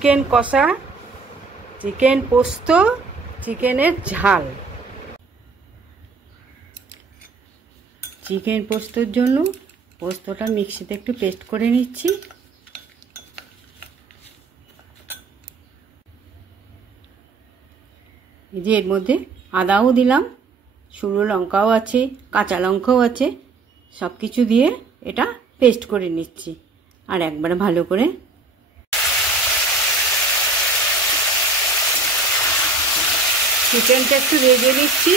Chicken কষা, chicken পোস্ত, চিকেনের ঝাল। চিকেন পোস্তর জন্য পোস্তটা মিক্সিতে একটু পেস্ট করে নিচ্ছি। এই যে এর মধ্যে আদাও দিলাম, শুকনো লঙ্কাও আছে, কাঁচা লঙ্কাও আছে, সব কিছু দিয়ে এটা পেস্ট করে নিচ্ছি। আর একবার ভালো করে চিকেনটা একটু ভেজে নিচ্ছি।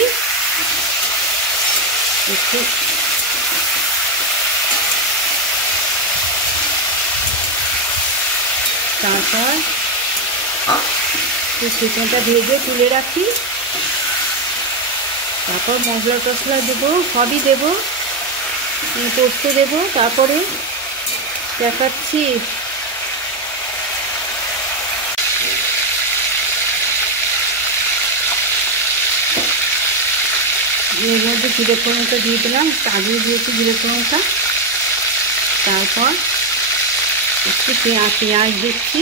একটু তারপর চিকেনটা ভেজে তুলে রাখি। তারপর মশলা টশলা দেবো, সবই দেবো, পোস্ত দেবো। তারপরে দেখাচ্ছি। এর মধ্যে জিরে ফোড়নটা দিয়ে দিলাম, আগে দিয়েছি জিরে ফোড়নটা। তারপর একটু পেঁয়াজ দিচ্ছি,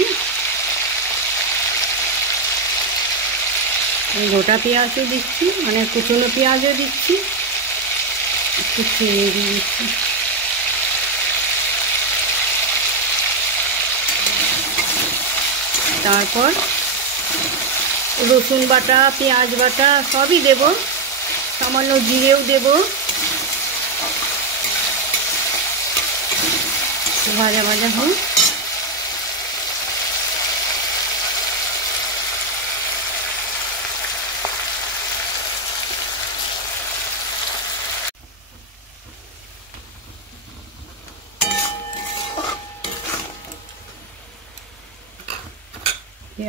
গোটা পেঁয়াজও দিচ্ছি, মানে কুচনো পেঁয়াজও দিচ্ছি, একটু চিনি দিয়ে দিচ্ছি। তারপর রসুন বাটা, পেঁয়াজ বাটা সবই দেব, সামান্য জিরেও দেব। ভাজা ভাজা হোক।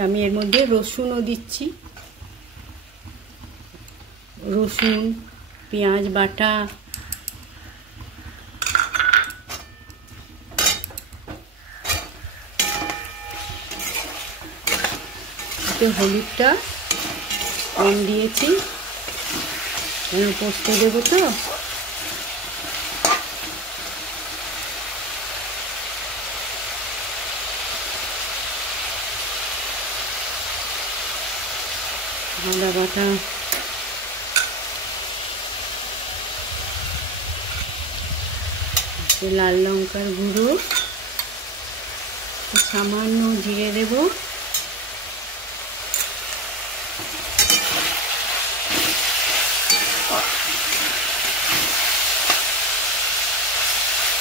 আমি এর মধ্যে রসুনও দিচ্ছি, রসুন, পেঁয়াজ বাটা, হলুদটা কম দিয়েছি, পোস্ত দেবো তো। আদা বাটা, লাল লঙ্কার গুঁড়ো, সামান্য জিরে দেব।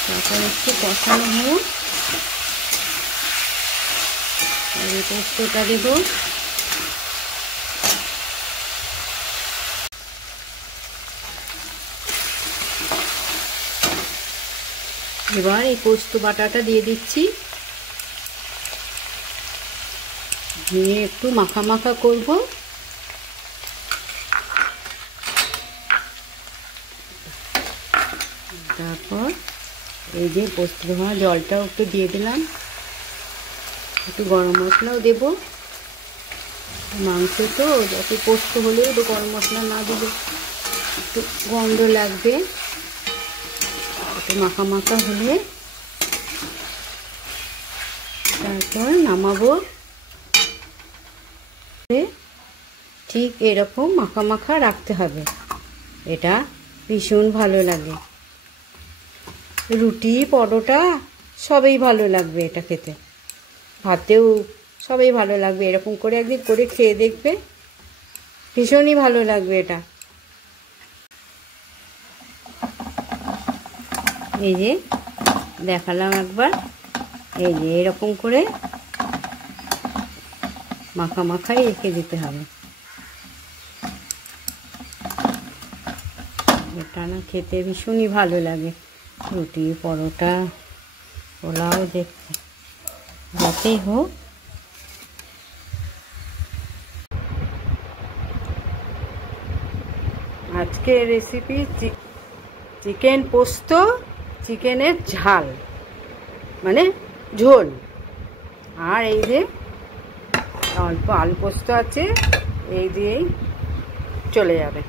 তারপর একটু কষানো হোক, পোস্তটা দেব। এবার এই পোস্ত বাটাটা দিয়ে দিচ্ছি, দিয়ে একটু মাখা মাখা করব। তারপর এই যে পোস্ত ধোয়া জলটাও একটু দিয়ে দিলাম, একটু গরম মশলাও দেব। মাংস তো যত পোস্ত হলেও একটু গরম মশলা না দিলে একটু গন্ধ লাগবে। একটু মাখা মাখা হলে তারপর নামাবো। ঠিক এরকম মাখা মাখা রাখতে হবে, এটা ভীষণ ভালো লাগে। রুটি, পরোটা সবই ভালো লাগবে এটা খেতে, ভাতেও সবই ভালো লাগবে। এরকম করে একদিন করে খেয়ে দেখবে, ভীষণই ভালো লাগবে এটা। এই যে দেখালাম একবার, এই যে এরকম করে মাখা মাখাই রেখে দিতে হবে। এটা না খেতে ভীষণই ভালো লাগে, রুটি, পরোটা, পোলাও দেখতে যাতেই হোক। আজকের রেসিপি চিকেন পোস্ত, চিকেনের ঝাল মানে ঝোল। আর এই যে অল্প আলু পোস্ত আছে, এই দিয়েই চলে যাবে।